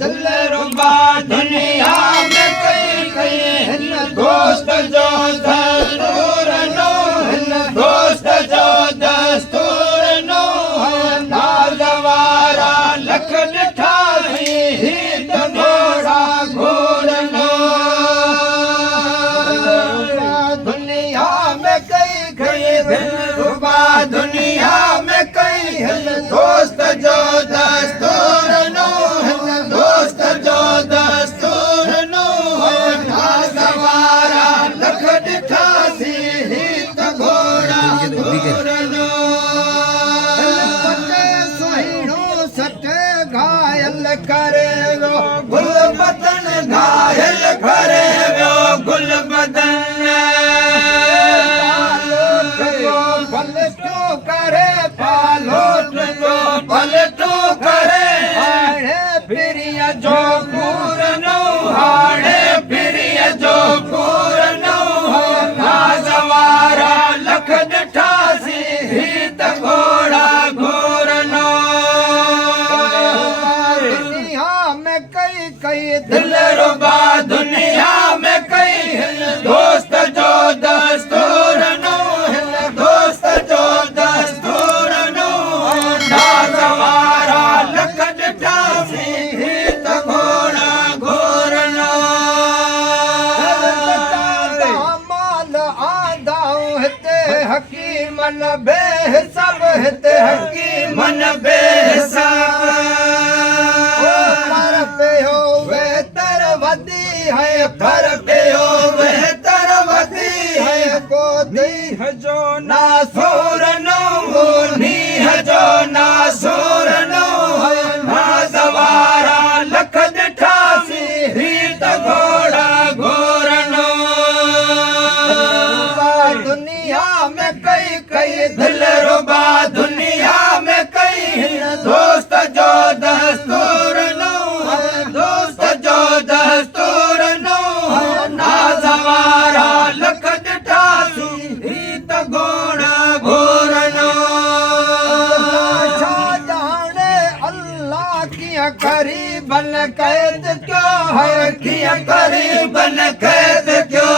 दिल रुबा दुनिया में कई हिन दोस्त जो दस्तूर नो हिन दोस्त जो दस्तूर नो नाज़वारा लख ॾिठा ही त घोड़ा घोरनो दुनिया में कई दिल रुबा दुनिया में कई हिन दोस्त जो दस्तूर नो हिन दोस्त जो दस्तूर नो नाज़वारा लख ॾिठा ही त घोड़ा घोरनो सुहिणो सट घायल करे वियो गुल बदन घायल करे वियो गुल बदन पलटो करे पालोटो पलटो करे हाणे फिरिया जो पूरनो हाणे फिरिया जो पूरनो नाज़वारा लख ॾिठासी ही त घोड़ा घोरनो दुनिया में कई दिल रुबा दुनिया में कई हिन दोस्त जो दस्तूर नो हिन दोस्त जो दस्तूर नो नाज़वारा लख ॾिठासी ही त घोड़ा घोरनो माल आंदाऊं हिते हकीमन बेहिसाब हिते हकीमन बेहिसाब पर पियो बेहतर वधी है पर पियो बेहतर वधी है को दीह जो नासूर नो नीह जो नासूर नो नाज़वारा लख ॾिठासी ही त घोड़ा घोरनो दुनिया में कई दिल रुबा दुनिया में कई हिन दोस्त जो दस्तूर नो दोस्त जो दस्तूर नो नाज़वारा लख ॾिठासी ही त घोड़ा घोरनो छा ॼाणे अल्लाह कीअं क़रीबन क़ैद कयो है कीअं क़रीबन क़ैद कयो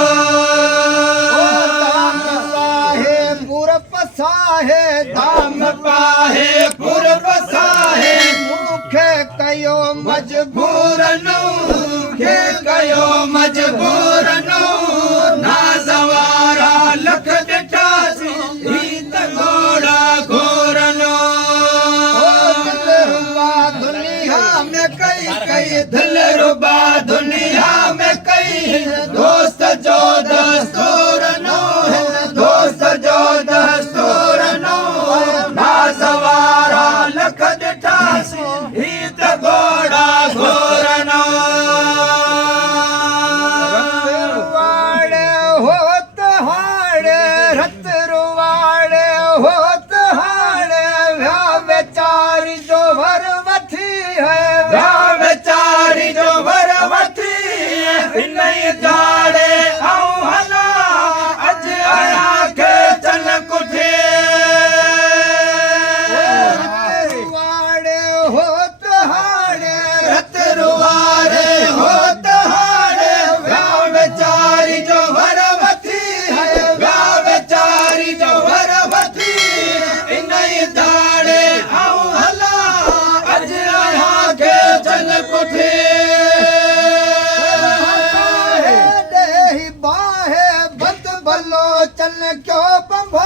पसाहे दाम पाहे पुर पसाहे मूंखे कयो मजबूर नो मूंखे कयो मजबूर नो नाज़वारा लख ॾिठासी ही त घोड़ा घोरनो दिल रुबा दुनिया में कई दिल रुबा दुनिया में कई दोस्त जो दस्तूर नो दोस्त जो दस्तूर नो नाज़वारा लख ॾिठासी ही त घोड़ा घोरनो रुवाड़े होत हाड़े रत रुवाड़े होत हाड़े व्या बेचारी जो वर वठी है व्या बेचारी जो वर वठी इन जाड़े आऊं हला अज आया के चन कुठे रुवाड़े होत हाड़े रत रुवाड़े होत हाड़े व्या बेचारी जो वर वठी है व्या बेचारी जो वर वठी इन दाड़े आऊं हला अज आया के चन कुठे बंद बलो चल क्यों बंबो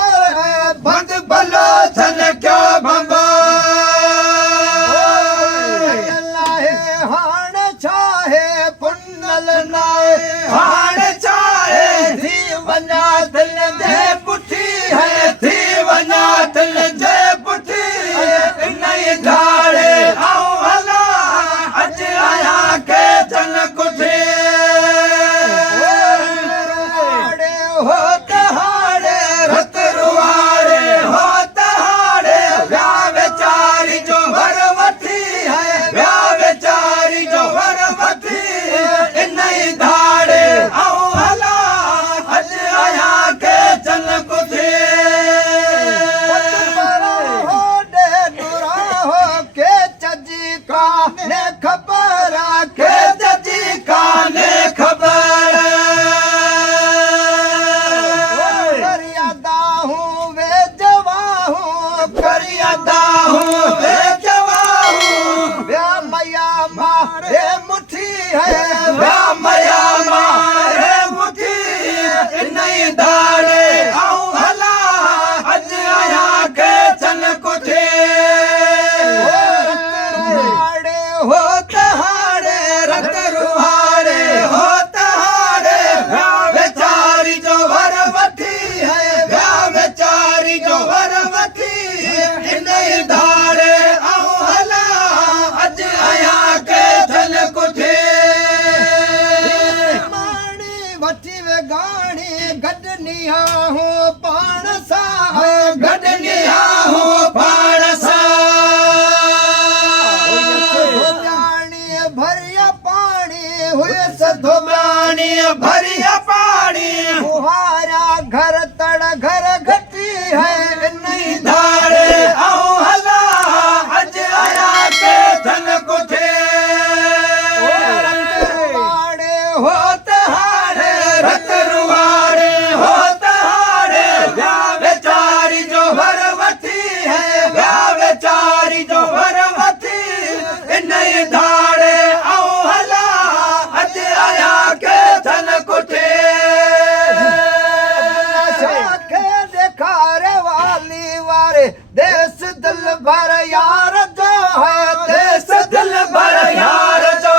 बंद बलो चल क्यों बंबो हाण चाहे पुनल नाए हाण चाहे थी वञा दिल जे पुठी है थी वञा दिल जे पुठी इन धाड़े आऊं हला अज आया के चन कुठे होत हाड़े रत रुवाड़े होत हाड़े व्या बेचारी जो वर वठी है व्या बेचारी जो वर वठी इन धाड़े आऊं हला अज आया के चन कुठे हो दे दुरा हो के चजी का ने खबर यारा के जजी काने खबर करियादा हूँ वे जवा हूँ करियादा हूँ वे जवा हूँ वे मैया मारे मुठी है वे मैया मारे मुठी नहीं धाड़े आऊं हला अज आया के चन कुठे हो तहाड़े रत रुहाड़े हो तहाड़े बेचारी जो वर वठी है बेचारी जो वर वठी नहीं धाड़े आऊं हला अज आया के चन कुठे माणी वठी वे गाणी गडनिया हूँ पाण सा गडनिया हूँ पाण सा भरिया पानी हुए धोबानी भरिया पानी फुहारा घर तड़ घर घटी है नहीं धारे आऊं हला अज आया के धन कुठे वाड़े हो तहाड़े रत रुवाड़े हो तहाड़े बेचारी जो वर वठी है बेचारी जो वर वठी नहीं धाड़े आऊं हला अज आया के धन कुठे के देखारे वाली वारे देश दिल भर यार जो है देश दिल भर यार जो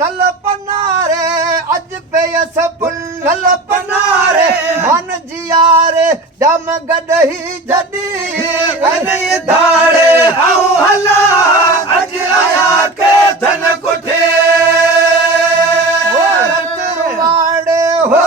लल पनारे अज पे यस पुल पनारे मन जियारे जम गडही जडी नहीं धाड़े आऊं हला अज आया के धन कुठे वाड़े हो